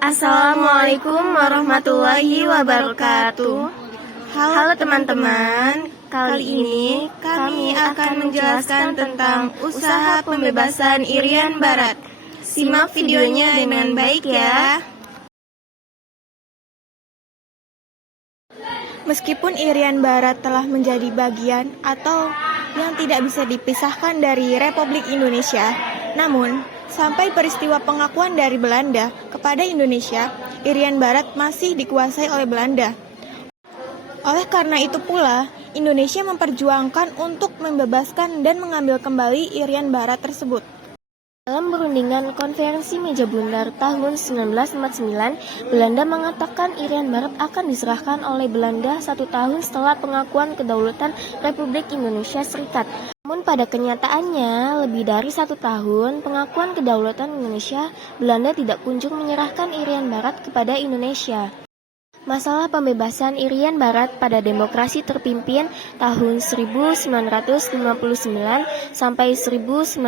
Assalamualaikum warahmatullahi wabarakatuh. Halo teman-teman, kali ini kami akan menjelaskan tentang usaha pembebasan Irian Barat. Simak videonya dengan baik ya. Meskipun Irian Barat telah menjadi bagian atau yang tidak bisa dipisahkan dari Republik Indonesia, namun sampai peristiwa pengakuan dari Belanda kepada Indonesia, Irian Barat masih dikuasai oleh Belanda. Oleh karena itu pula, Indonesia memperjuangkan untuk membebaskan dan mengambil kembali Irian Barat tersebut. Dalam perundingan Konferensi Meja Bundar tahun 1949, Belanda mengatakan Irian Barat akan diserahkan oleh Belanda 1 tahun setelah pengakuan kedaulatan Republik Indonesia Serikat. Namun pada kenyataannya, lebih dari 1 tahun pengakuan kedaulatan Indonesia, Belanda tidak kunjung menyerahkan Irian Barat kepada Indonesia. Masalah pembebasan Irian Barat pada demokrasi terpimpin tahun 1959 sampai 1965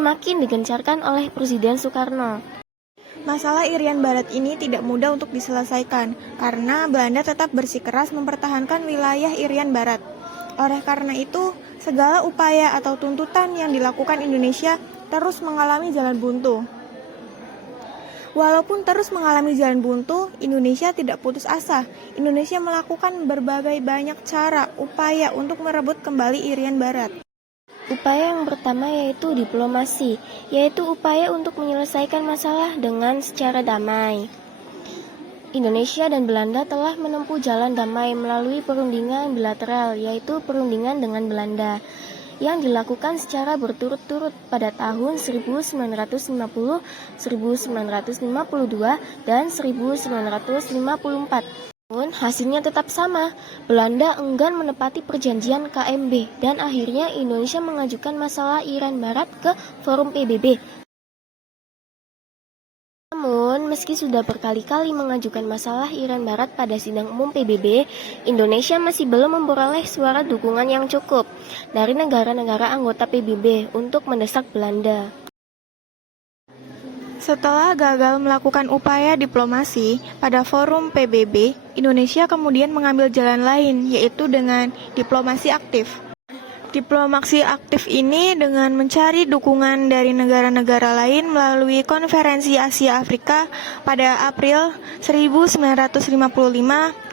semakin digencarkan oleh Presiden Soekarno. Masalah Irian Barat ini tidak mudah untuk diselesaikan karena Belanda tetap bersikeras mempertahankan wilayah Irian Barat. Oleh karena itu, segala upaya atau tuntutan yang dilakukan Indonesia terus mengalami jalan buntu. Walaupun terus mengalami jalan buntu, Indonesia tidak putus asa. Indonesia melakukan berbagai banyak cara, upaya untuk merebut kembali Irian Barat. Upaya yang pertama yaitu diplomasi, yaitu upaya untuk menyelesaikan masalah dengan secara damai. Indonesia dan Belanda telah menempuh jalan damai melalui perundingan bilateral, yaitu perundingan dengan Belanda, yang dilakukan secara berturut-turut pada tahun 1950, 1952, dan 1954. Namun hasilnya tetap sama, Belanda enggan menepati perjanjian KMB dan akhirnya Indonesia mengajukan masalah Irian Barat ke Forum PBB. Namun, meski sudah berkali-kali mengajukan masalah Irian Barat pada sidang umum PBB, Indonesia masih belum memperoleh suara dukungan yang cukup dari negara-negara anggota PBB untuk mendesak Belanda. Setelah gagal melakukan upaya diplomasi pada forum PBB, Indonesia kemudian mengambil jalan lain, yaitu dengan diplomasi aktif. Diplomasi aktif ini dengan mencari dukungan dari negara-negara lain melalui Konferensi Asia Afrika pada April 1955.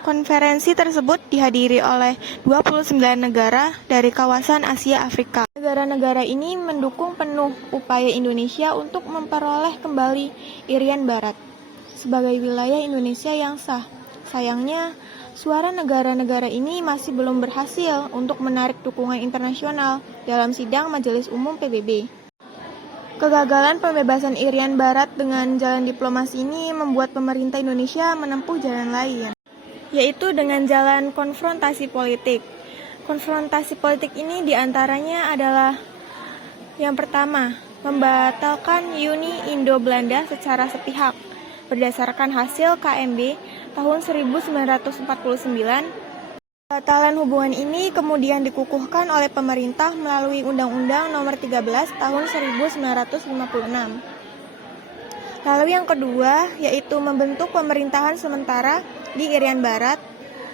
Konferensi tersebut dihadiri oleh 29 negara dari kawasan Asia Afrika. Negara-negara ini mendukung penuh upaya Indonesia untuk memperoleh kembali Irian Barat sebagai wilayah Indonesia yang sah. Sayangnya, suara negara-negara ini masih belum berhasil untuk menarik dukungan internasional dalam sidang Majelis Umum PBB. Kegagalan pembebasan Irian Barat dengan jalan diplomasi ini membuat pemerintah Indonesia menempuh jalan lain, yaitu dengan jalan konfrontasi politik. Konfrontasi politik ini diantaranya adalah yang pertama, membatalkan Uni Indo-Belanda secara sepihak berdasarkan hasil KMB tahun 1949. Batalan hubungan ini kemudian dikukuhkan oleh pemerintah melalui Undang-Undang Nomor 13 Tahun 1956. Lalu yang kedua, yaitu membentuk pemerintahan sementara di Irian Barat,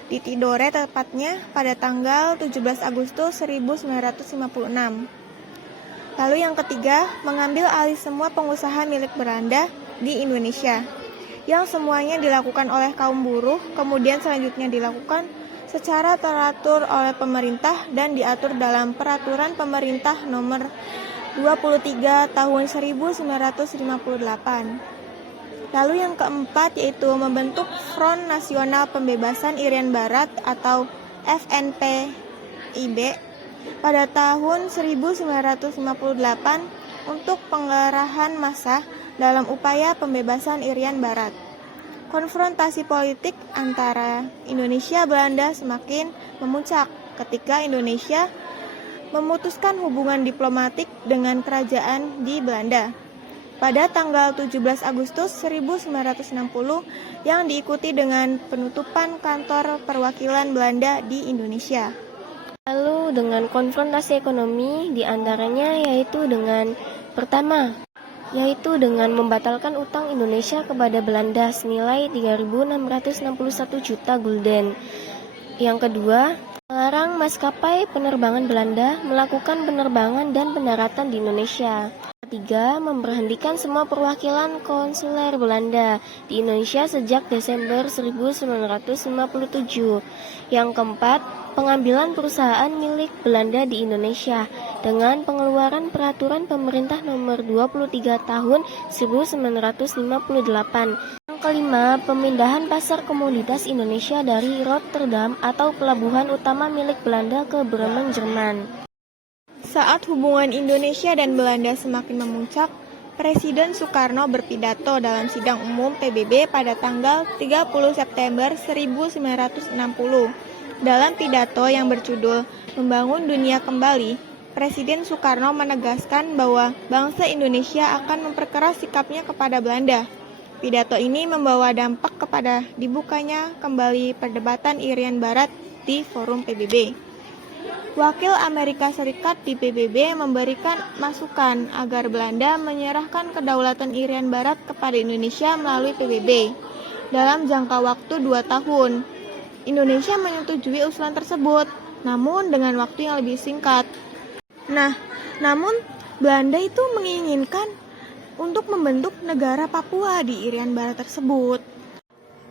di Tidore tepatnya pada tanggal 17 Agustus 1956. Lalu yang ketiga, mengambil alih semua pengusaha milik Belanda di Indonesia, yang semuanya dilakukan oleh kaum buruh, kemudian selanjutnya dilakukan secara teratur oleh pemerintah dan diatur dalam Peraturan Pemerintah Nomor 23 Tahun 1958. Lalu yang keempat yaitu membentuk Front Nasional Pembebasan Irian Barat atau FNPIB pada tahun 1958 untuk penggerahan massa dalam upaya pembebasan Irian Barat. Konfrontasi politik antara Indonesia Belanda semakin memuncak ketika Indonesia memutuskan hubungan diplomatik dengan kerajaan di Belanda pada tanggal 17 Agustus 1960 yang diikuti dengan penutupan kantor perwakilan Belanda di Indonesia. Lalu dengan konfrontasi ekonomi diantaranya yaitu dengan pertama, yaitu dengan membatalkan utang Indonesia kepada Belanda senilai 3.661 juta gulden. Yang kedua, melarang maskapai penerbangan Belanda melakukan penerbangan dan pendaratan di Indonesia. Ketiga, memberhentikan semua perwakilan konsuler Belanda di Indonesia sejak Desember 1957. Yang keempat, pengambilan perusahaan milik Belanda di Indonesia dengan pengeluaran peraturan pemerintah nomor 23 tahun 1958. Yang kelima, pemindahan pasar komoditas Indonesia dari Rotterdam atau pelabuhan utama milik Belanda ke Bremen, Jerman. Saat hubungan Indonesia dan Belanda semakin memuncak, Presiden Soekarno berpidato dalam sidang umum PBB pada tanggal 30 September 1960. Dalam pidato yang berjudul Membangun Dunia Kembali, Presiden Soekarno menegaskan bahwa bangsa Indonesia akan memperkeras sikapnya kepada Belanda. Pidato ini membawa dampak kepada dibukanya kembali perdebatan Irian Barat di forum PBB. Wakil Amerika Serikat di PBB memberikan masukan agar Belanda menyerahkan kedaulatan Irian Barat kepada Indonesia melalui PBB dalam jangka waktu 2 tahun. Indonesia menyetujui usulan tersebut, namun dengan waktu yang lebih singkat. Namun Belanda itu menginginkan untuk membentuk negara Papua di Irian Barat tersebut.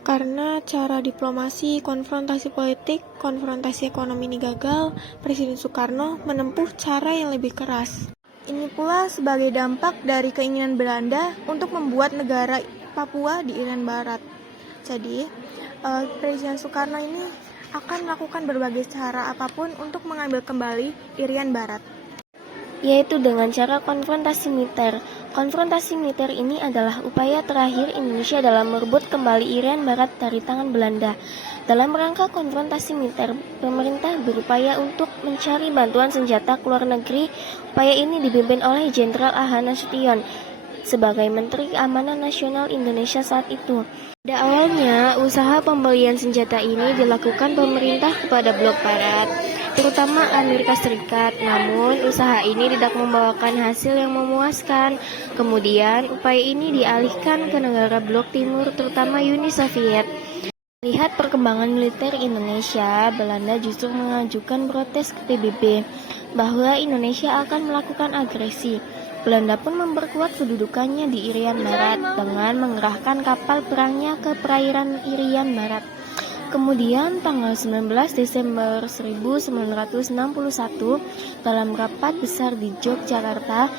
Karena cara diplomasi, konfrontasi politik, konfrontasi ekonomi ini gagal, Presiden Soekarno menempuh cara yang lebih keras. Ini pula sebagai dampak dari keinginan Belanda untuk membuat negara Papua di Irian Barat. Jadi, Presiden Soekarno ini akan melakukan berbagai cara apapun untuk mengambil kembali Irian Barat, yaitu dengan cara konfrontasi militer. Konfrontasi militer ini adalah upaya terakhir Indonesia dalam merebut kembali Irian Barat dari tangan Belanda. Dalam rangka konfrontasi militer, pemerintah berupaya untuk mencari bantuan senjata ke luar negeri. Upaya ini dipimpin oleh Jenderal A.H. Nasution sebagai Menteri Keamanan Nasional Indonesia saat itu. Pada awalnya, usaha pembelian senjata ini dilakukan pemerintah kepada blok Barat, terutama Amerika Serikat. Namun, usaha ini tidak membawakan hasil yang memuaskan. Kemudian, upaya ini dialihkan ke negara blok Timur, terutama Uni Soviet. Melihat perkembangan militer Indonesia, Belanda justru mengajukan protes ke PBB bahwa Indonesia akan melakukan agresi. Belanda pun memperkuat kedudukannya di Irian Barat dengan mengerahkan kapal perangnya ke perairan Irian Barat. Kemudian tanggal 19 Desember 1961 dalam rapat besar di Yogyakarta,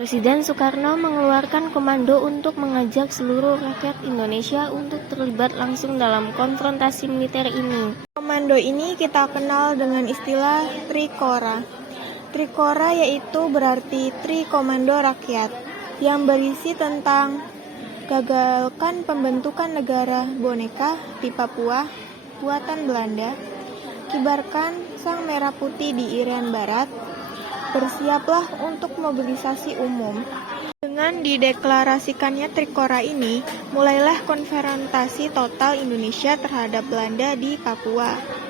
Presiden Soekarno mengeluarkan komando untuk mengajak seluruh rakyat Indonesia untuk terlibat langsung dalam konfrontasi militer ini. Komando ini kita kenal dengan istilah Trikora. Trikora yaitu berarti Tri Komando Rakyat, yang berisi tentang gagalkan pembentukan negara boneka di Papua buatan Belanda, kibarkan sang merah putih di Irian Barat, bersiaplah untuk mobilisasi umum. Dengan dideklarasikannya Trikora ini, mulailah konfrontasi total Indonesia terhadap Belanda di Papua.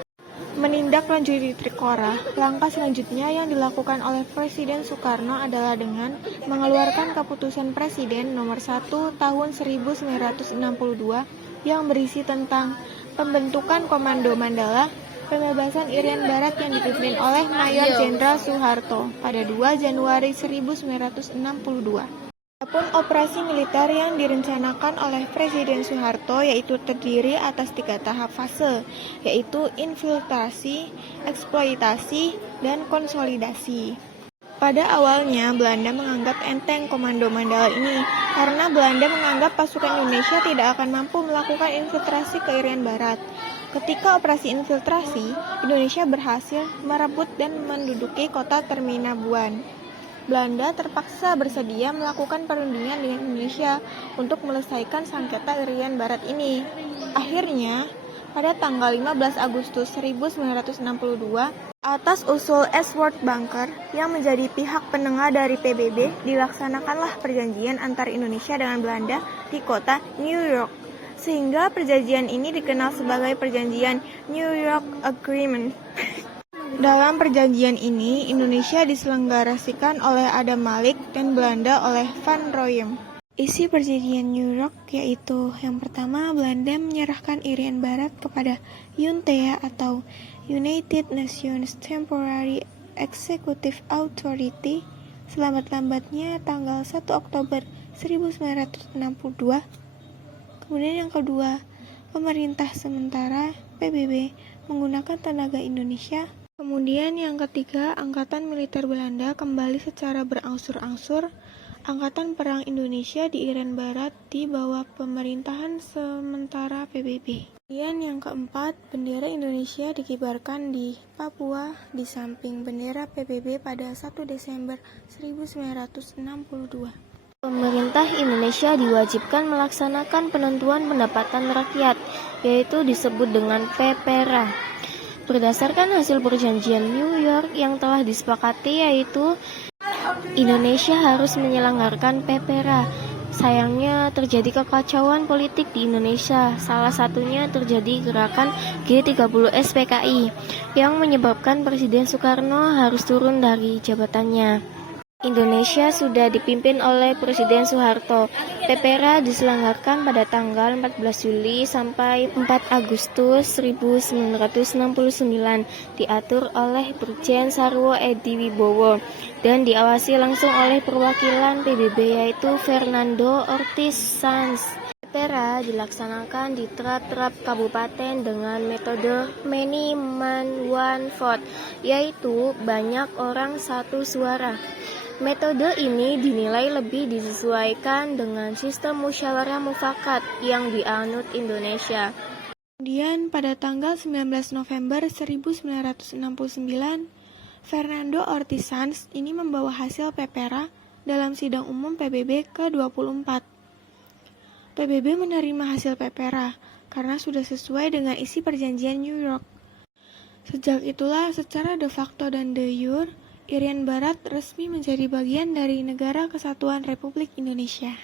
Menindaklanjuti Trikora, langkah selanjutnya yang dilakukan oleh Presiden Soekarno adalah dengan mengeluarkan Keputusan Presiden Nomor 1 Tahun 1962 yang berisi tentang pembentukan Komando Mandala, pembebasan Irian Barat yang dipimpin oleh Mayor Jenderal Soeharto pada 2 Januari 1962. Adapun operasi militer yang direncanakan oleh Presiden Soeharto yaitu terdiri atas 3 tahap fase, yaitu infiltrasi, eksploitasi, dan konsolidasi. Pada awalnya, Belanda menganggap enteng Komando Mandala ini karena Belanda menganggap pasukan Indonesia tidak akan mampu melakukan infiltrasi ke Irian Barat. Ketika operasi infiltrasi, Indonesia berhasil merebut dan menduduki kota Terminabuan. Belanda terpaksa bersedia melakukan perundingan dengan Indonesia untuk menyelesaikan sengketa Irian Barat ini. Akhirnya, pada tanggal 15 Agustus 1962, atas usul Ellsworth Bunker yang menjadi pihak penengah dari PBB, dilaksanakanlah perjanjian antara Indonesia dengan Belanda di kota New York. Sehingga perjanjian ini dikenal sebagai Perjanjian New York Agreement. Dalam perjanjian ini, Indonesia diselenggarakan oleh Adam Malik dan Belanda oleh Van Royum. Isi perjanjian New York yaitu yang pertama, Belanda menyerahkan Irian Barat kepada UNTEA atau United Nations Temporary Executive Authority selambat-lambatnya tanggal 1 Oktober 1962. Kemudian yang kedua, pemerintah sementara PBB menggunakan tenaga Indonesia. Kemudian yang ketiga, Angkatan Militer Belanda kembali secara berangsur-angsur. Angkatan Perang Indonesia di Irian Barat di bawah pemerintahan sementara PBB. Kemudian yang keempat, bendera Indonesia dikibarkan di Papua di samping bendera PBB pada 1 Desember 1962. Pemerintah Indonesia diwajibkan melaksanakan penentuan pendapatan rakyat, yaitu disebut dengan PEPERA. Berdasarkan hasil perjanjian New York yang telah disepakati, yaitu Indonesia harus menyelenggarkan PEPERA. Sayangnya terjadi kekacauan politik di Indonesia. Salah satunya terjadi gerakan G30 SPKI yang menyebabkan Presiden Soekarno harus turun dari jabatannya. Indonesia sudah dipimpin oleh Presiden Soeharto. PEPERA diselenggarakan pada tanggal 14 Juli sampai 4 Agustus 1969, diatur oleh Brigjen Sarwo Edi Wibowo dan diawasi langsung oleh perwakilan PBB yaitu Fernando Ortiz Sanz. PEPERA dilaksanakan di tiap kabupaten dengan metode many man one vote, yaitu banyak orang satu suara. Metode ini dinilai lebih disesuaikan dengan sistem musyawarah mufakat yang dianut Indonesia. Kemudian pada tanggal 19 November 1969, Fernando Ortiz Sanz ini membawa hasil PEPERA dalam sidang umum PBB ke-24. PBB menerima hasil PEPERA karena sudah sesuai dengan isi perjanjian New York. Sejak itulah secara de facto dan de jure, Irian Barat resmi menjadi bagian dari Negara Kesatuan Republik Indonesia.